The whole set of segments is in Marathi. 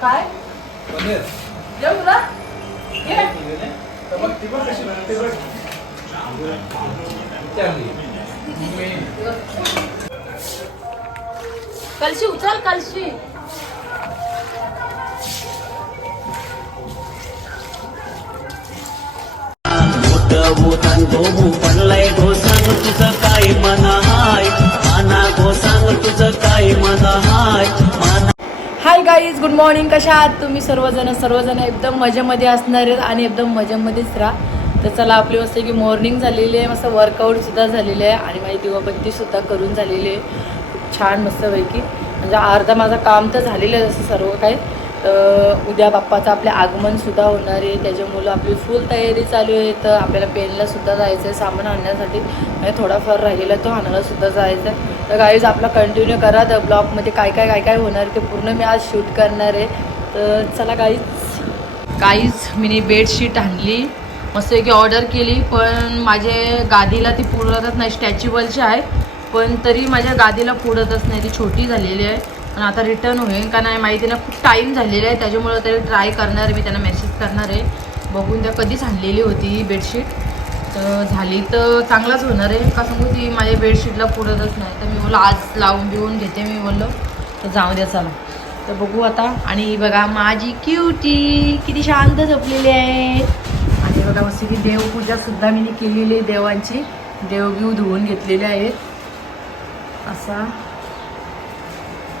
काय? तुला कलशी उचल कलशी. मोठं गोमू पडलाय तुझं काय मन हाय माना गो सांग तुझं काय मन हाय माना हाय गाईज गुड मॉर्निंग कशा आहात तुम्ही सर्वजण? सर्वजण एकदम मजेमध्ये असणार आहेत आणि एकदम मजेमध्येच राहा. तर चला आपली मस्त की मॉर्निंग झालेली आहे. मस्त वर्कआउटसुद्धा झालेली आहे. आणि माझी दिवाबत्तीसुद्धा करून झालेली आहे. छान मस्तपैकी. म्हणजे अर्धा माझं काम तर झालेलं आहे जसं सर्व काही. तर उद्या बाप्पाचं आपले आगमनसुद्धा होणार आहे. त्याच्यामुळं आपली फुल तयारी चालू आहे. तर आपल्याला पेनलासुद्धा जायचं आहे सामान आणण्यासाठी. म्हणजे थोडाफार राहिलेला आहे तो आणायलासुद्धा जायचं आहे तर गाईज आपला कंटिन्यू करा. तर ब्लॉगमध्ये काय काय काय काय होणार आहे ते पूर्ण मी आज शूट करणार आहे. तर चला गाईज काहीच मी बेडशीट आणली. मस्त की ऑर्डर केली पण माझे गादीला ती पुरतच नाही. स्टॅच्युबलची आहे. पण तरी माझ्या गादीला पुरतच नाही. ती छोटी झालेली आहे. पण आता रिटर्न होईल का नाही माहिती ना खूप टाईम झालेला आहे. त्याच्यामुळं तरी ट्राय करणार आहे. मी त्यांना मेसेज करणार आहे. बघून त्या कधीच आणलेली होती ही बेडशीट तर झाली तर चांगलाच होणार आहे. का सांगू ती माझ्या बेडशीटला पुरतच नाही. तर मी बोललो आज लावून बिवून घेते. मी बोललो तर जाऊ द्या चला. तर बघू आता. आणि बघा माझी क्युटी किती शांत झोपलेली आहे. आणि बघा मस्त की देवपूजासुद्धा मी केलेली आहे देवांची. देवबिव धुवून घेतलेले आहेत. असा.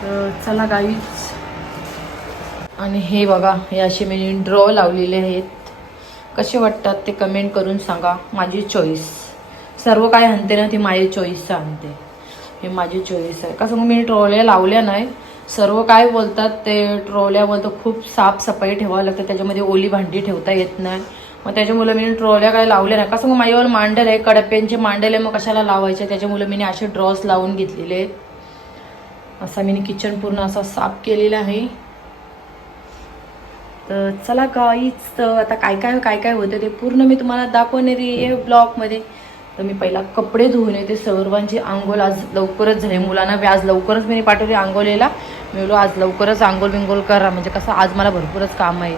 तर चला गाईच आणि हे बघा हे असे मी ड्रॉ लावलेले आहेत. कसे वाटतात ते कमेंट करून सांगा. माझी चॉईस सर्व काय आणते ना ती माझी चॉईस आणते. हे माझी चॉईस आहे. का सांगू मी ट्रॉल्या लावल्या नाही. सर्व काय बोलतात ते ट्रॉल्या बोलतात खूप साफसफाई ठेवावं लागतं. त्याच्यामध्ये ओली भांडी ठेवता येत नाही. मग त्याच्यामुळं मी ट्रॉल्या काय लावल्या नाही. का सांगू माझ्यावर मांडल आहे. कडप्यांचे मांडल आहे. मग कशाला लावायचे? त्याच्यामुळं मी असे ड्रॉस लावून घेतलेले. आहेत असा मी किचन पूर्ण असा साफ केलेला आहे. तर चला काहीच तर आता काय काय काय काय होतं ते पूर्ण मी तुम्हाला दाखवणार आहे ब्लॉगमध्ये. तर मी पहिला कपडे धुवून येते सर्वांची आंघोळ आज लवकरच झाली. मुलांना बी आज लवकरच मी पाठवली आंघोळीला. मी बोलो आज लवकरच आंघोळ बिंगोल करा. म्हणजे कसं आज मला भरपूरच काम आहे.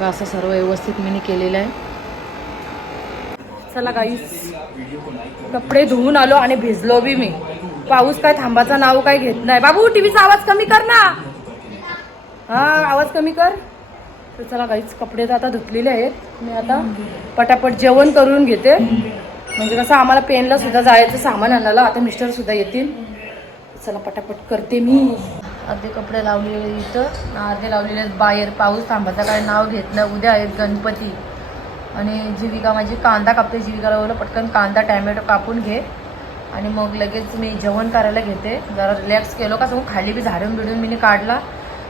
का असं सर्व व्यवस्थित मी केलेलं आहे. चला काही कपडे धुवून आलो आणि भिजलो बी मी. पाऊस काय थांबाचा नाव काय घेत नाही. बाबू टीव्हीचा आवाज कमी कर ना. हा आवाज कमी कर. तर चला काहीच कपडे तर आता धुतलेले आहेत. मी आता पटापट जेवण करून घेते. म्हणजे कसं आम्हाला पेनला सुद्धा जायचं सामान आणायला. आता मिस्टर सुद्धा येतील. चला पटापट करते मी. अर्धे कपडे लावलेले इथं. अर्धे लावलेले आहेत बाहेर. पाऊस थांबायचा काय नाव घेतलं. उद्या आहेत गणपती. आणि जीविका माझी कांदा कापते. जीविकाला बोललं पटकन कांदा टॅमॅटो कापून घे. आणि मग लगेच मी जेवण करायला घेते. जरा रिलॅक्स केलो का सगळं खाली बी झाडून बिडून मी काढला.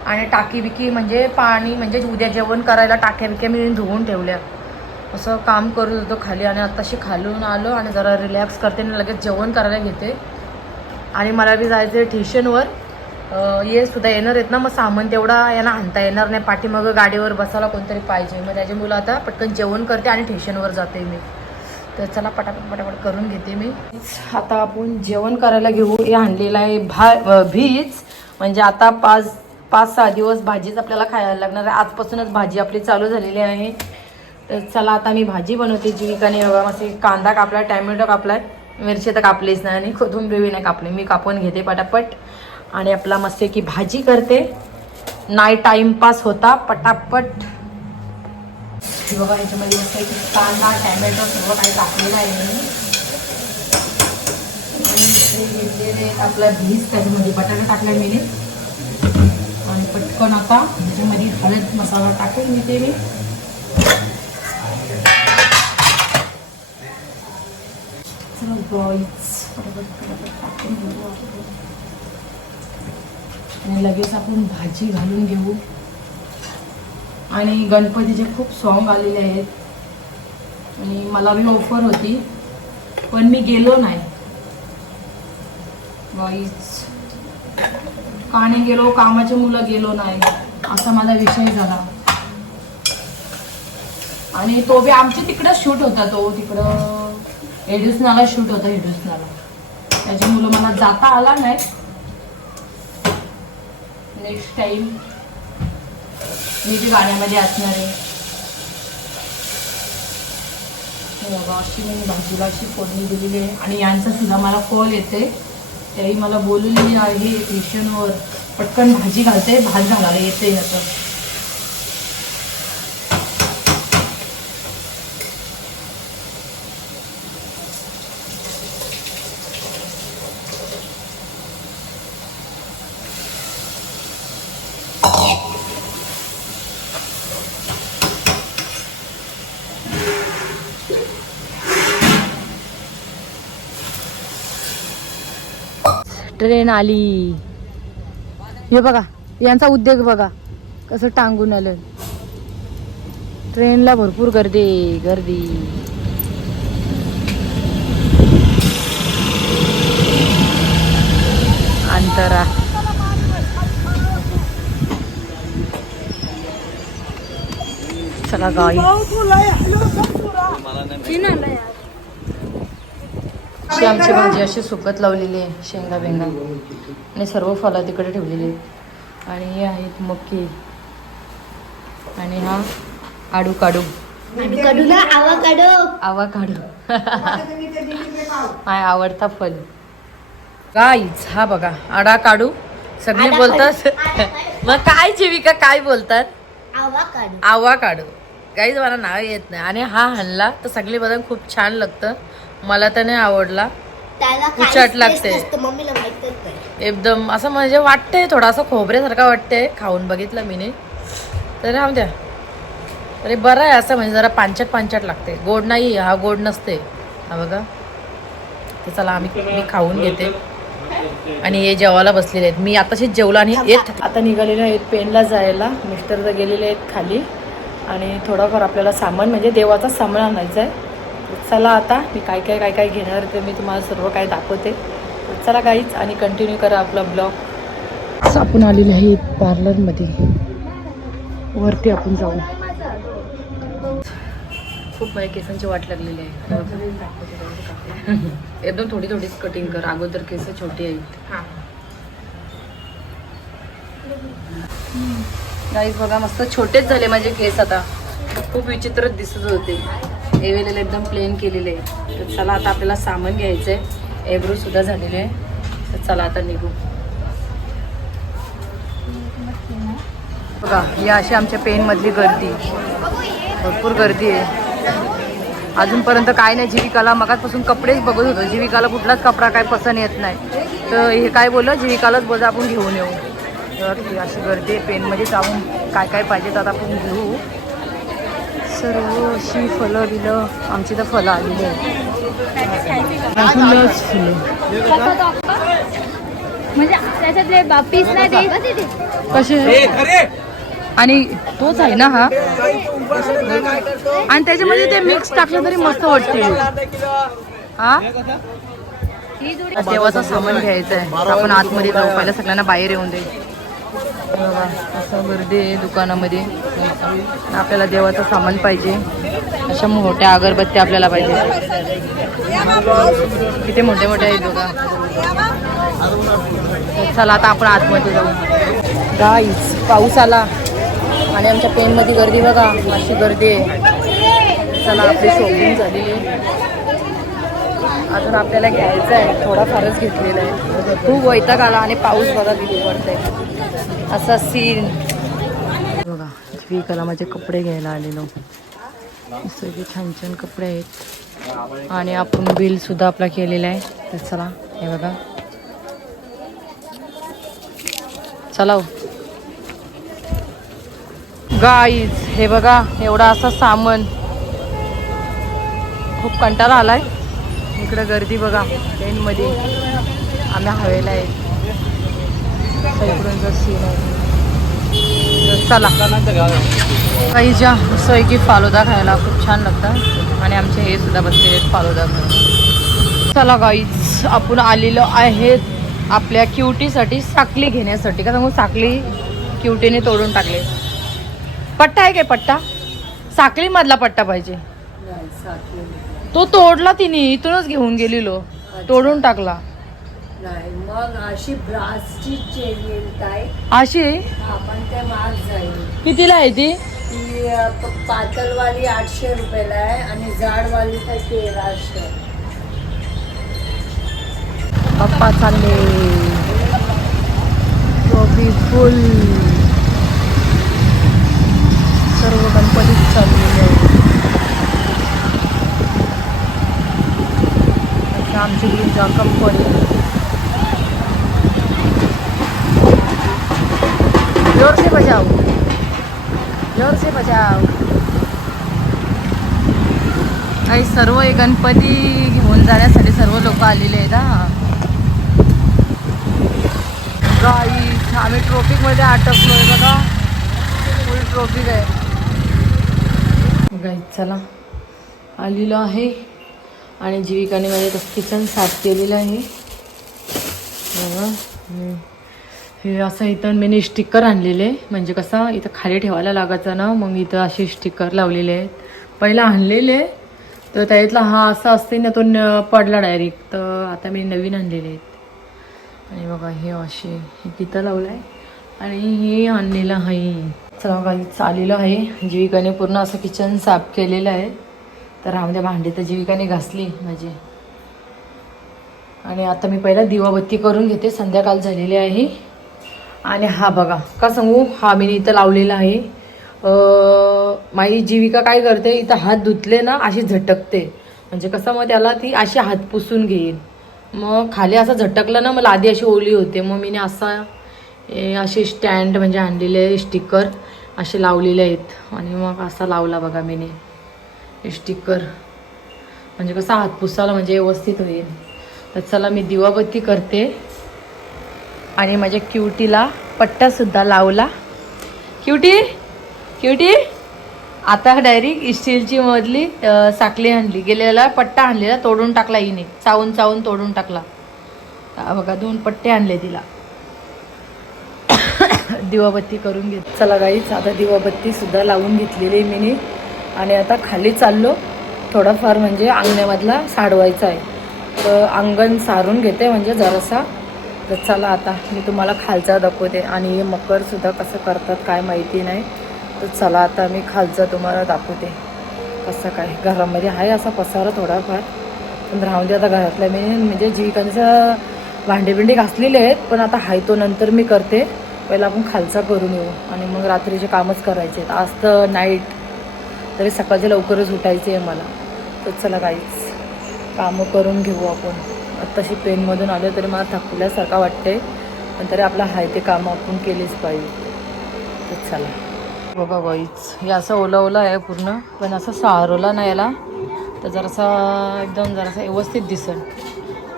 आणि टाकी बिकी म्हणजे पाणी म्हणजे उद्या जेवण करायला टाक्या बिक्या मी धुवून ठेवल्या. असं काम करत होतो खाली आणि आत्ताशी खालून आलो आणि जरा रिलॅक्स करते आणि लगेच जेवण करायला घेते. आणि मला बी जायचं आहे ठेशनवर ये सुद्धा येणार आहेत ना मग सामान तेवढा यांना आणता येणार नाही. पाठीमागं गाडीवर बसायला कोणतरी पाहिजे. मग त्याची मुलं आता पटकन जेवण करते आणि ठेशनवर जाते मी. तर चला पटापट पटापट करून घेते मी. आता आपण जेवण करायला घेऊ. हे आणलेलं आहे भा भीज. म्हणजे आता पाच पाच सहा दिवस भाजीच आपल्याला खायला लागणार आहे. आजपासूनच भाजी आपली चालू झालेली आहे. तर चला आता मी भाजी बनवते. जीविकाने असे मस्त कांदा कापला टॅमॅटो कापलाय. मिरची तर कापलीच नाही आणि कोथिंबीर नाही कापली. मी कापून घेते पटापट. आणि आपला मस्त की भाजी करते. नाही टाइमपास होता. पटापट. बघा याच्यामध्ये मस्त की कांदा टॅमॅटो सर्व काही टाकलेलं आहे मी. ते घेतलेले आपला भीज त्याच्यामध्ये बटाटा टाकला मी पटकन आता त्याच्यामध्ये हळद मसाला टाकून घेते मी. आणि लगेच आपण भाजी घालून घेऊ. आणि गणपतीचे खूप सॉन्ग आलेले आहेत. आणि मला बी ऑफर होती पण मी गेलो नाही. वाईज का गेलो कामाचे मुलं गेलो नाही. असा माझा विषय झाला. आणि तो बी आमच्या तिकडं शूट होता तो. तिकडं एडुसनाला शूट होता एडुसनाला. त्याच्या मुलं मला जाता आला नाही. नेक्स्ट टाइम मी ते गाण्यामध्ये असणार आहे. अशी मी भाजीला अशी फोडणी दिलेली आहे. आणि यांचा सुद्धा मला कॉल येते त्याही मला बोललेली आहे ट्युशनवर पटकन भाजी घालते भात घालायला येते असं ट्रेन आली हे बघा यांचा उद्योग बघा कसं टांगून आलं ट्रेनला भरपूर गर्दी गर्दी अंतरा चला गाई अशी आमची भाजी अशी सुकत लावलेली आहे शेंगा बेंगा. आणि सर्व फळं तिकडे ठेवलेली आहेत. आणि हे आहेत मक्की. आणि हा आडू काडू. कडू ना आवा कडू आवा काढू माय आवडता फल. गाईच हा बघा आडा काढू सगळे बोलतात. मग काय जीविका काय बोलतात? आवा काढू आवा काढू काहीच मला नाव येत नाही. आणि हा हल्ला तर सगळे बदल खूप छान लागतं. मला तर नाही आवडला. उचाट लागते. नाही. एकदम असं म्हणजे वाटतंय थोडासा खोबऱ्यासारखा वाटतंय. खाऊन बघितलं मी नी तर राहू द्या. तरी बरं आहे असं म्हणजे जरा पांचट पांचट लागते. गोड नाही हा गोड नसते. हा बघा. तर चला आम्ही मी खाऊन घेते. आणि हे जेवायला बसलेले आहेत. मी आताशीच जेवला आणि येत आता निघालेले आहेत पेनला जायला. मिस्टर तर गेलेले आहेत खाली. आणि थोडंफार आपल्याला सामान म्हणजे देवाचा सामान आणायचं आहे. चला आता मी काय काय काय काय घेणार ते मी तुम्हाला सर्व काय दाखवते. चला काहीच आणि कंटिन्यू करा आपला ब्लॉग आपण आलेले आहे पार्लरमध्ये वरती आपण जाऊ. खूप माझ्या केसांची वाट लागलेली आहे. एकदम थोडी थोडीच कटिंग कर. अगोदर केस छोटी आहेत. गाईज बघा मस्त छोटेच झाले माझे केस आता. खूप विचित्रच दिसत होते. एवेलेल एकदम प्लेन केलेले आहे तर चला आता आपल्याला सामान घ्यायचं आहे एब्रोसुद्धा झालेले आहे. तर चला आता निघू. बघा या अशी आमच्या पेनमधली गर्दी. भरपूर गर्दी आहे. अजूनपर्यंत काय नाही जीविकाला मगाचपासून कपडेच बघत होतो. जीविकाला कुठलाच कपडा काय पसंत येत नाही. तर हे काय बोललं? जीविकालाच बघा आपण घेऊन येऊ. तर अशी गर्दी आहे पेनमध्ये जाऊन काय काय पाहिजे तर आता आपण घेऊ. सर्व अशी फलं बिलं आमची तर फलं आलेली आहेत. फुलंच फुलं. म्हणजे त्याच्यातले नाही दे कसे? आणि तोच आहे ना हा? आणि त्याच्यामध्ये ते मिक्स टाकलं तरी मस्त वाटते. हा? देवाचं सामान घ्यायचं आहे आपण आतमध्ये जाऊ. पहिला सगळ्यांना बाहेर येऊन दे. बघा, असं गर्दी आहे दुकानामध्ये आपल्याला देवाचं सामान पाहिजे. अशा मोठ्या अगरबत्त्या आपल्याला पाहिजे. किती मोठे मोठे आहेत बघा. चला आता आपण आतमध्ये जाऊ. गाईच पाऊस आला. आणि आमच्या पेनमध्ये गर्दी बघा. अशी गर्दी आहे. चला आपली शॉपिंग झालेली अजून आपल्याला घ्यायचं आहे. थोडाफारच घेतलेला आहे. खूप वैताग आला आणि पाऊस बघा किती पडतंय. असा सीन बघा विकाला माझे कपडे घ्यायला आलेलो. सगळे छान छान कपडे आहेत. आणि आपण बिल सुद्धा आपला केलेला आहे. तर चला हे बघा. चला हो. गाईज हे बघा एवढा असा सामान. खूप कंटाळा आलाय. इकडे गर्दी बघा ट्रेनमध्ये आम्ही हवेला आहे. इकडूनचा सीन आहे. चला. काहीच्या सोय की फालुदा खायला खूप छान लागतं आणि आमचे हे सुद्धा बसलेले आहेत फालुदा खायला चला गाईज आपण आलेलो आहेत आपल्या क्युटीसाठी साखली घेण्यासाठी. का सांगू साखली क्युटीने तोडून टाकले. पट्टा आहे काय पट्टा? साखली मधला पट्टा पाहिजे. तो तोडला तिने इथूनच घेऊन गेलेलो. तोडून टाकला. नाही मग अशी ब्रासची चेन येईल काय अशी? आपण ते माग जाईल. कितीला आहे ती? ती अ, प- पातळवाली आठशे रुपयाला आहे आणि जाडवाली काय तेराशे. पप्पा चालले. टोपी फुल. सर्व गणपतीत चाललेले. आहे आता आमची कंपनी जोर से बजाओ। जोर से बजाओ। काही सर्व हे गणपती घेऊन जाण्यासाठी सर्व लोक आलेले आहेत हा. गाईस आम्ही ट्रॉफिकमध्ये अटकलो अटकलोय बघा. फुल ट्रॉफिक आहे. गाईस चला. आलेलो आहे. आणि जीविकाने माझे किचन साफ केलेलं आहे. बघा. हे असं इथं मी स्टिकर आणलेले. म्हणजे कसं इथं खाली ठेवायला लागायचं ना मग इथं असे स्टिकर लावलेले आहेत. पहिला आणलेले तर त्यातला हा असा असते ना तो न- पडला डायरेक्ट तर आता मी नवीन आणलेले आहेत. आणि बघा हे असे हे तिथं लावलं आहे आणि हे आणलेलं आहे. चला काही चालेलं आहे. जीविकाने पूर्ण असं किचन साफ केलेलं आहे. तर रामद्या भांडी तर जीविकाने घासली माझी. आणि आता मी पहिला दिवाबत्ती करून घेते. संध्याकाळ झालेली आहे. आणि हा बघा का सांगू? हा मी इथं लावलेला आहे. माझी जीविका काय करते? इथं हात धुतले ना अशी झटकते. म्हणजे कसं मग त्याला ती अशी हात पुसून घेईल मग खाली असं झटकलं ना मला आधी अशी ओली होते. मग मी असा असे स्टँड म्हणजे आणलेले स्टिकर असे लावलेले आहेत. आणि मग असा लावला बघा मीने स्टिकर. म्हणजे कसं हात पुसायला म्हणजे व्यवस्थित होईल. तर चला मी दिवाबत्ती करते. आणि माझ्या क्युटीला पट्टासुद्धा लावला. क्युटी? क्युटी? आता डायरेक्ट स्टीलची मधली साखळी साखली आणली. गेलेला पट्टा आणलेला तोडून टाकला हिने. चावून चावून तोडून टाकला. बघा दोन पट्टे आणले तिला. दिवाबत्ती करून घेत. चला गाईच आता दिवाबत्ती सुद्धा लावून घेतलेली आहे मीने. आणि आता खाली चाललो. थोडाफार म्हणजे अंगण्यामधला साडवायचा आहे. तर अंगण सारून घेते म्हणजे जरासा. तर चला आता मी तुम्हाला खालचा दाखवते. आणि हे मकरसुद्धा कसं करतात काय माहिती नाही. तर चला आता मी खालचा तुम्हाला दाखवते. कसं काय घरामध्ये आहे असा पसारा थोडाफार. पण राहून दे आता घरातल्या मी म्हणजे जीविकांचं भांडे बिंडे घासलेले आहेत पण आता हाय तो नंतर मी करते. पहिला आपण खालचा करून येऊ. आणि मग रात्रीचे कामच करायचे आहेत. आज तर नाईट तरी सकाळचे लवकरच उठायचे आहे मला. तर चला काहीच कामं करून घेऊ आपण. आत्ताशी पेनमधून आले तरी मला थकल्यासारखा वाटते पण तरी आपलं हाय ते कामं आपण केलीच पाहिजे. तर चला. बघा बाईच हे असं ओला ओला आहे पूर्ण पण असं सारवला नाही याला. तर जरासा एकदम जरासा व्यवस्थित दिसेल.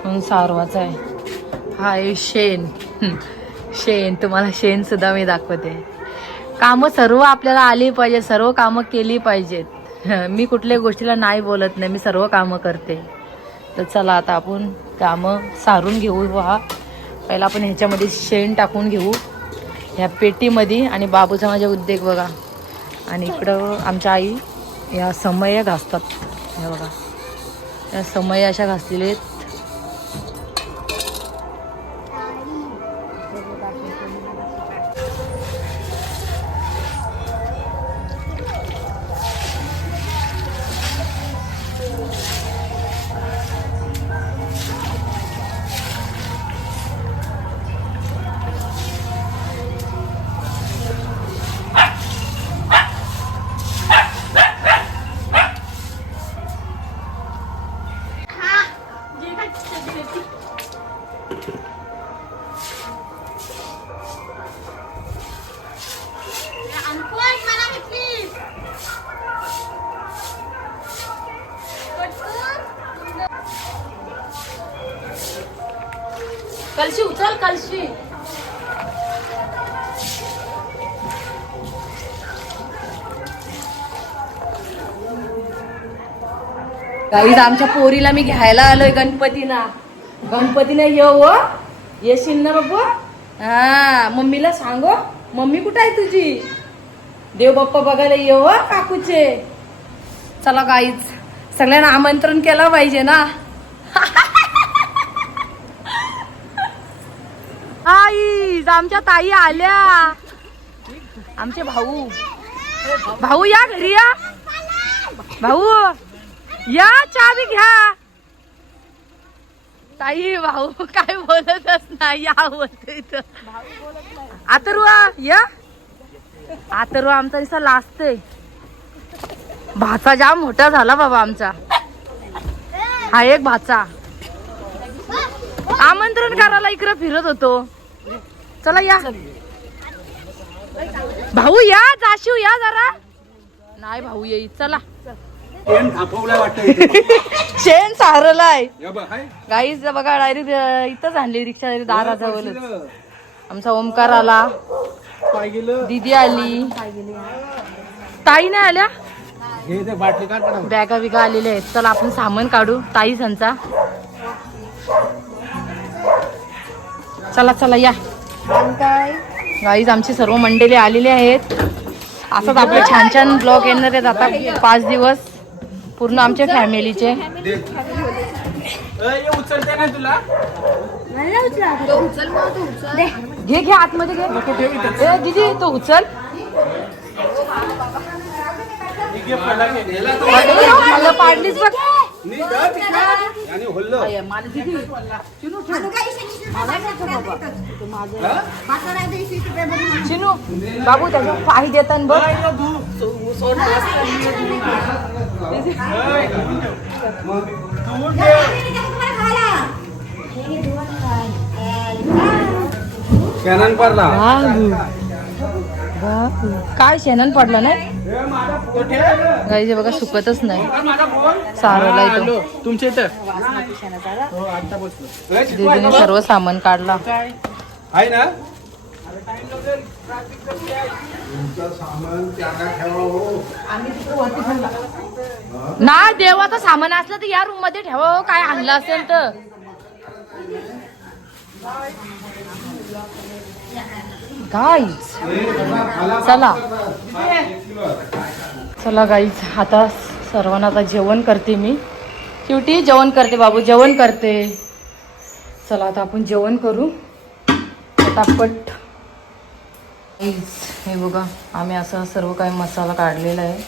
म्हणून सारवाचा आहे. हा आहे शेण शेण. तुम्हाला शेणसुद्धा मी दाखवते. कामं सर्व आपल्याला आली पाहिजे सर्व कामं केली पाहिजेत. मी कुठल्याही गोष्टीला नाही बोलत नाही मी सर्व कामं करते. तर चला आता आपण कामं सारून घेऊ हा पहिला आपण ह्याच्यामध्ये शेण टाकून घेऊ. ह्या पेटीमध्ये आणि बाबूचा माझा उद्योग बघा. आणि इकडं आमच्या आई या समया घासतात. हे बघा. या समया अशा घासलेल्या आहेत. गाईज आमच्या पोरीला मी घ्यायला आलोय गणपतीला. गणपतीला येऊ हो. येशील ना बाप्पा हा मम्मीला सांगो हो. मम्मी कुठं आहे तुझी? देव बाप्पा बघायला येऊ हो काकूचे. चला गाईज सगळ्यांना आमंत्रण केलं पाहिजे ना. आई आमच्या ताई आल्या. आमचे भाऊ. भाऊ या घरी या. भाऊ. या चावी घ्या. ताई भाऊ काय बोलतच नाही या बोलतो इथं. आतरुआ या. आतरुआ आमचा दिसा लाजते भाचा जाम मोठा झाला बाबा आमचा. हा एक भाचा. आमंत्रण करायला इकडं फिरत होतो. चला या. भाऊ या जाशिव या जरा. नाही भाऊ येई चला. थापवलाय वाटतं. चेन सारलाय. या बघ, हाय. गाईच बघा डायरेक्ट इथंच आणली रिक्षा दाराजवळच. गेलं. आमचा ओमकार आला. दीदी आली. ताई नाही आल्या. बॅगा बिगा आलेल्या आहेत. चला आपण सामान काढू. ताई संचा. चला चला या. गाईज आमची सर्व मंडळी आलेली आहेत. असंच आपले छान छान ब्लॉग येणार आहेत आता. पाच दिवस. पूर्ण आमच्या फॅमिलीचे. हे घे घे आतमध्ये घे. दीदी तो उचल. हे? पाडलीच बघ नी हा? बाबू त्याच्या पाय देताना बघ. कॅनन पडला. काय शेणन पडलं नाही? बघा सुकतच नाही. अरे, माझा फोन. सारवलाय तो हॅलो, तुमच्या इथं? सर्व सामान काढला. आहे ना? ना देवाचं सामान असलं तर या रूममध्ये ठेवा हो, काय आणलं असेल तर. गाईच चला. चला गाईच आता सर्वांना आता जेवण करते मी. शेवटी जेवण करते बाबू जेवण करते. चला आता आपण जेवण करू. पटापट. हे बघा आम्ही असा सर्व काही मसाला काढलेला आहे.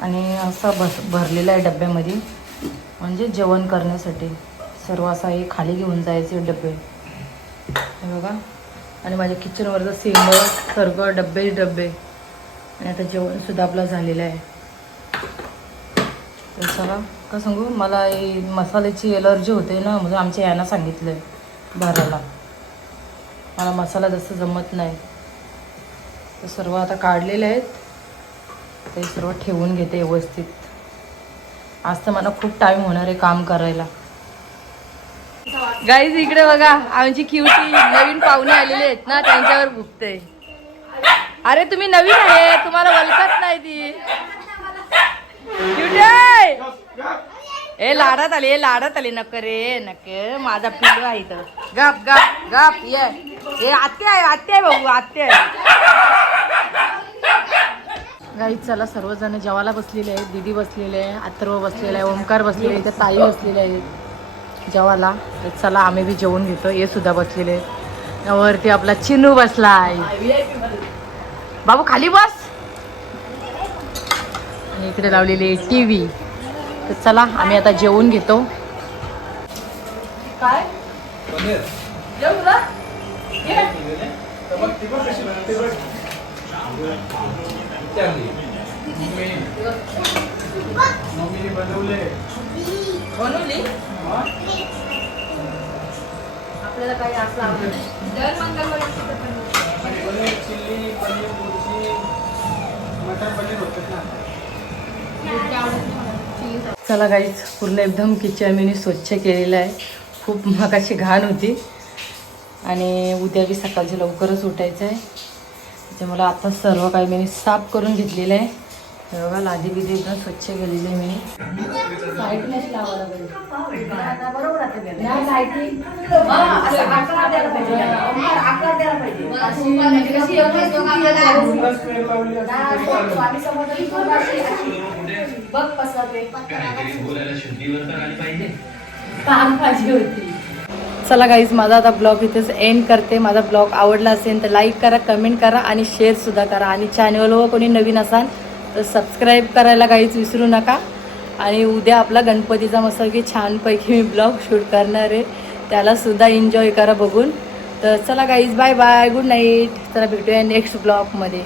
आणि असा भस भरलेला आहे डब्यामध्ये. म्हणजे जेवण करण्यासाठी. सर्व असा हे खाली घेऊन जायचे डबे. हे बघा. आणि माझ्या किचनवरचं सिंग सर्व डबे डबे आणि आता जेवणसुद्धा आपलं झालेलं आहे. तर चला का सांगू? मला ही मसाल्याची एलर्जी होते ना म्हणून आमच्या यांना सांगितलं आहे भरायला. मला मसाला जास्त जमत नाही. तर सर्व आता काढलेले आहेत. ते सर्व ठेवून घेते व्यवस्थित. आज तर मला खूप टाईम होणार आहे काम करायला. गाईज इकडे बघा आमची क्यूटी नवीन पाहुणे आलेले आहेत ना त्यांच्यावर भुकते. अरे तुम्ही नवीन आहे तुम्हाला ओळखत नाही ती. क्युटे ए लाडात आली ए लाडात आली नक रे नक माझा पिल्लू आहे इथं. गप गप गप ये. आत्या आहे आत्या आहे भाऊ आत्या आहे. गाईत चला सर्वजण जेवायला बसलेले आहेत दीदी बसलेले आहे अथर्व बसलेला आहे ओमकार बसलेले आहे त्या ताई बसलेल्या आहेत. जेवायला तर चला आम्ही बी जेवून घेतो. हे सुद्धा बसलेले आहेत. वरती आपला चिनू बसला आहे बाबू खाली बस. आणि इकडे लावलेली टी व्ही. तर चला आम्ही आता जेवून घेतो. काय? जेवू मम्मी. मम्मीने बनवले. बनवली? आपल्याला काही असं आवडत दर पनीर चिल्ली पनीर बुर्जी मटर पनीर होतं ना? चला गाईच पूर्ण एकदम किचन मी स्वच्छ केलेलं आहे. खूप मगाशी घाण होती. आणि उद्या बी सकाळचे लवकरच उठायचं आहे. त्याच्यामुळे आता सर्व काही मी साफ करून घेतलेलं आहे. हे बघा लादी बिदी एकदम स्वच्छ केलेली आहे मी. लागेल. हा. अशी म्हणजे ही. बघ कसं ते पाहिजे होती. चला गाईज माझा आता ब्लॉग इथेच एंड करते. माझा ब्लॉग आवडला असेल तर लाईक करा कमेंट करा आणि शेअरसुद्धा करा. आणि चॅनलवर कोणी नवीन असाल तर सबस्क्राईब करायला काहीच विसरू नका. आणि उद्या आपला गणपतीचा मस्त की छानपैकी मी ब्लॉग शूट करणार आहे. त्यालासुद्धा एन्जॉय करा बघून. तर चला guys bye bye good night चला भेटूया नेक्स्ट ब्लॉगमध्ये